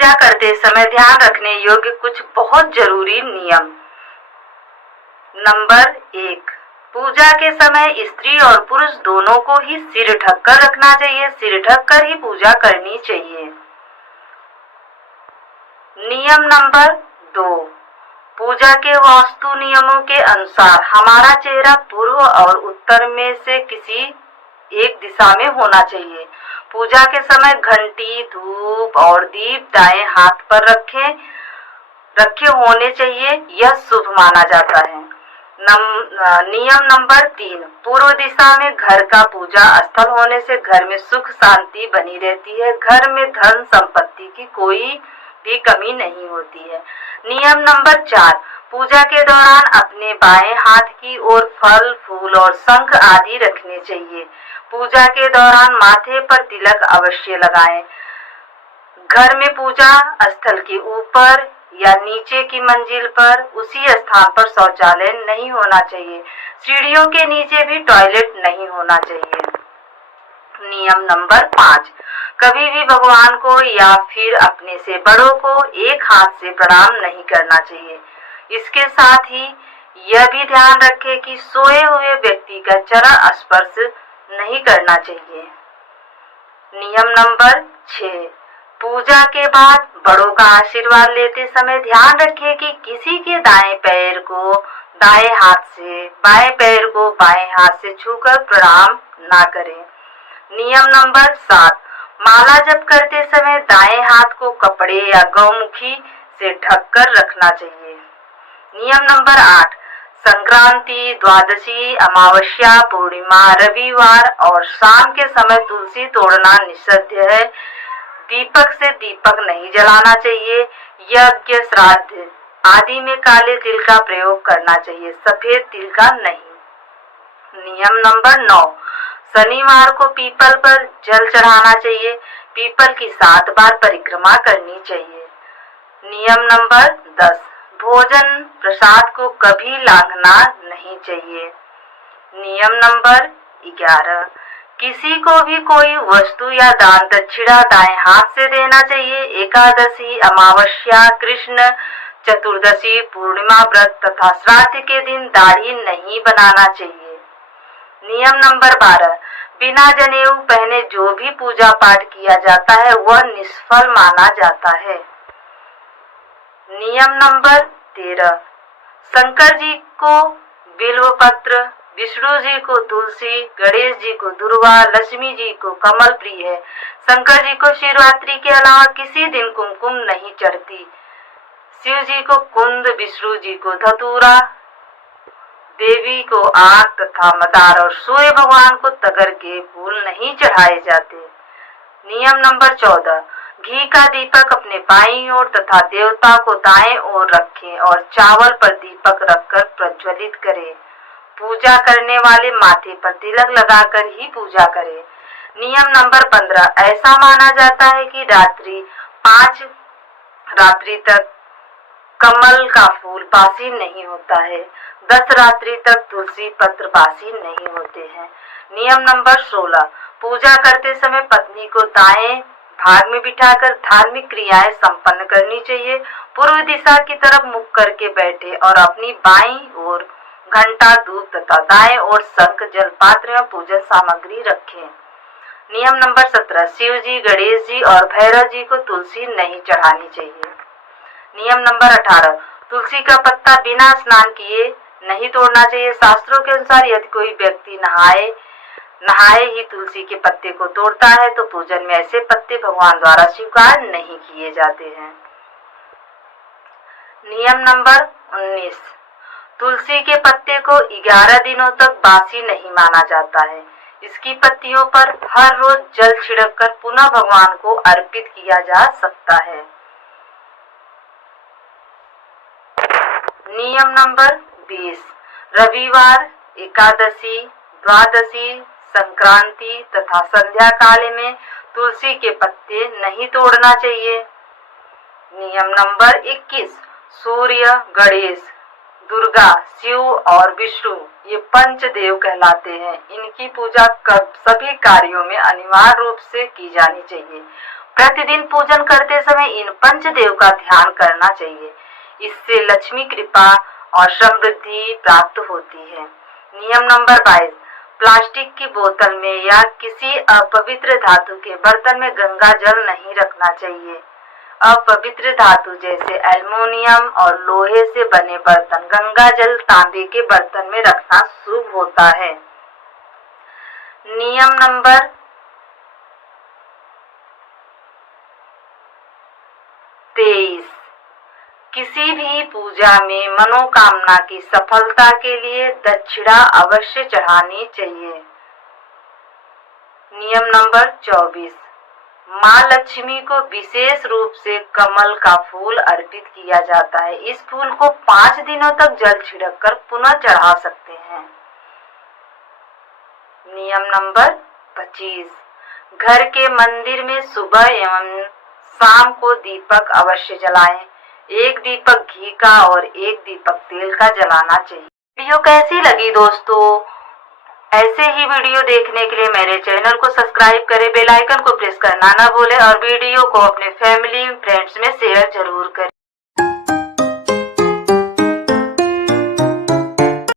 पूजा करते समय ध्यान रखने योग्य कुछ बहुत जरूरी नियम। नंबर 1, पूजा के समय स्त्री और पुरुष दोनों को ही सिर ढककर रखना चाहिए। सिर ढककर ही पूजा करनी चाहिए। नियम नंबर 2, पूजा के वास्तु नियमों के अनुसार हमारा चेहरा पूर्व और उत्तर में से किसी एक दिशा में होना चाहिए। पूजा के समय घंटी, धूप और दीप दाएं हाथ पर रखे होने चाहिए, यह शुभ माना जाता है। नियम नंबर 3, पूर्व दिशा में घर का पूजा स्थल होने से घर में सुख शांति बनी रहती है। घर में धन संपत्ति की कोई भी कमी नहीं होती है। नियम नंबर 4, पूजा के दौरान अपने बाएं हाथ की ओर फल, फूल और शंख आदि रखने चाहिए। पूजा के दौरान माथे पर तिलक अवश्य लगाएं। घर में पूजा स्थल के ऊपर या नीचे की मंजिल पर उसी स्थान पर शौचालय नहीं होना चाहिए। सीढ़ियों के नीचे भी टॉयलेट नहीं होना चाहिए। नियम नंबर 5, कभी भी भगवान को या फिर अपने से बड़ों को एक हाथ से प्रणाम नहीं करना चाहिए। इसके साथ ही यह भी ध्यान रखें कि सोए हुए व्यक्ति का चरण स्पर्श नहीं करना चाहिए। नियम नंबर 6, पूजा के बाद बड़ों का आशीर्वाद लेते समय ध्यान रखें कि किसी के दाएं पैर को दाएं हाथ से, बाएं पैर को बाएं हाथ से छूकर प्रणाम ना करें। नियम नंबर 7, माला जप करते समय दाएं हाथ को कपड़े या गौमुखी से ढककर रखना चाहिए। नियम नंबर 8, संक्रांति, द्वादशी, अमावस्या, पूर्णिमा, रविवार और शाम के समय तुलसी तोड़ना निषिद्ध है। दीपक से दीपक नहीं जलाना चाहिए। यज्ञ, श्राद्ध आदि में काले तिल का प्रयोग करना चाहिए, सफेद तिल का नहीं। नियम नंबर 9, शनिवार को पीपल पर जल चढ़ाना चाहिए। पीपल की 7 बार परिक्रमा करनी चाहिए। नियम नंबर 10, भोजन प्रसाद को कभी लांघना नहीं चाहिए। नियम नंबर 11, किसी को भी कोई वस्तु या दान दक्षिणा दाएं हाथ से देना चाहिए। एकादशी, अमावस्या, कृष्ण चतुर्दशी, पूर्णिमा व्रत तथा श्राद्ध के दिन दाढ़ी नहीं बनाना चाहिए। नियम नंबर 12, बिना जनेऊ पहने जो भी पूजा पाठ किया जाता है वह निष्फल माना जाता है। नियम नंबर 13, शंकर जी को बिल्वपत्र, विष्णु जी को तुलसी, गणेश जी को दुर्वा, लक्ष्मी जी को कमल प्रिय है। शंकर जी को शिवरात्रि के अलावा किसी दिन कुमकुम नहीं चढ़ती। शिव जी को कुंद, विष्णु जी को धतूरा, देवी को आग तथा मदार और सूर्य भगवान को तगर के फूल नहीं चढ़ाए जाते। नियम नंबर 14, घी का दीपक अपने बाईं ओर तथा देवता को दाएं ओर रखें और चावल पर दीपक रखकर प्रज्वलित करें। पूजा करने वाले माथे पर तिलक लगाकर ही पूजा करें। नियम नंबर 15, ऐसा माना जाता है कि रात्रि 5 रात्रि तक कमल का फूल बासी नहीं होता है। 10 रात्रि तक तुलसी पत्र बासी नहीं होते हैं। नियम नंबर 16, पूजा करते समय पत्नी को दाएं भाग में बिठाकर धार्मिक क्रियाएं संपन्न करनी चाहिए। पूर्व दिशा की तरफ मुख करके बैठे और अपनी बाईं ओर घंटा, धूप तथा दाएं ओर शंख, जल पात्र में पूजन सामग्री रखें। नियम नंबर 17, शिव जी, गणेश जी और भैरव जी को तुलसी नहीं चढ़ानी चाहिए। नियम नंबर 18, तुलसी का पत्ता बिना स्नान किए नहीं तोड़ना चाहिए। शास्त्रों के अनुसार यदि कोई व्यक्ति नहाए ही तुलसी के पत्ते को तोड़ता है तो पूजन में ऐसे पत्ते भगवान द्वारा स्वीकार नहीं किए जाते हैं। नियम नंबर 19, तुलसी के पत्ते को 11 दिनों तक बासी नहीं माना जाता है। इसकी पत्तियों पर हर रोज जल छिड़ककर पुनः भगवान को अर्पित किया जा सकता है। नियम नंबर 20, रविवार, एकादशी, द्वादशी, संक्रांति तथा संध्या काल में तुलसी के पत्ते नहीं तोड़ना चाहिए। नियम नंबर 21, सूर्य, गणेश, दुर्गा, शिव और विष्णु ये पंचदेव कहलाते हैं। इनकी पूजा सभी कार्यों में अनिवार्य रूप से की जानी चाहिए। प्रतिदिन पूजन करते समय इन पंचदेव का ध्यान करना चाहिए। इससे लक्ष्मी कृपा और समृद्धि प्राप्त होती है। नियम नंबर 22, प्लास्टिक की बोतल में या किसी अपवित्र धातु के बर्तन में गंगा जल नहीं रखना चाहिए। अपवित्र धातु जैसे एल्युमिनियम और लोहे से बने बर्तन, गंगा जल तांबे के बर्तन में रखना शुभ होता है। नियम नंबर 23, किसी भी पूजा में मनोकामना की सफलता के लिए दक्षिणा अवश्य चढ़ानी चाहिए। नियम नंबर 24, माँ लक्ष्मी को विशेष रूप से कमल का फूल अर्पित किया जाता है। इस फूल को 5 दिनों तक जल छिड़क कर पुनः चढ़ा सकते हैं। नियम नंबर 25, घर के मंदिर में सुबह एवं शाम को दीपक अवश्य जलाएं। एक दीपक घी का और एक दीपक तेल का जलाना चाहिए। वीडियो कैसी लगी दोस्तों? ऐसे ही वीडियो देखने के लिए मेरे चैनल को सब्सक्राइब करें, बेल आइकन को प्रेस करना ना भूलें और वीडियो को अपने फैमिली फ्रेंड्स में शेयर जरूर करें।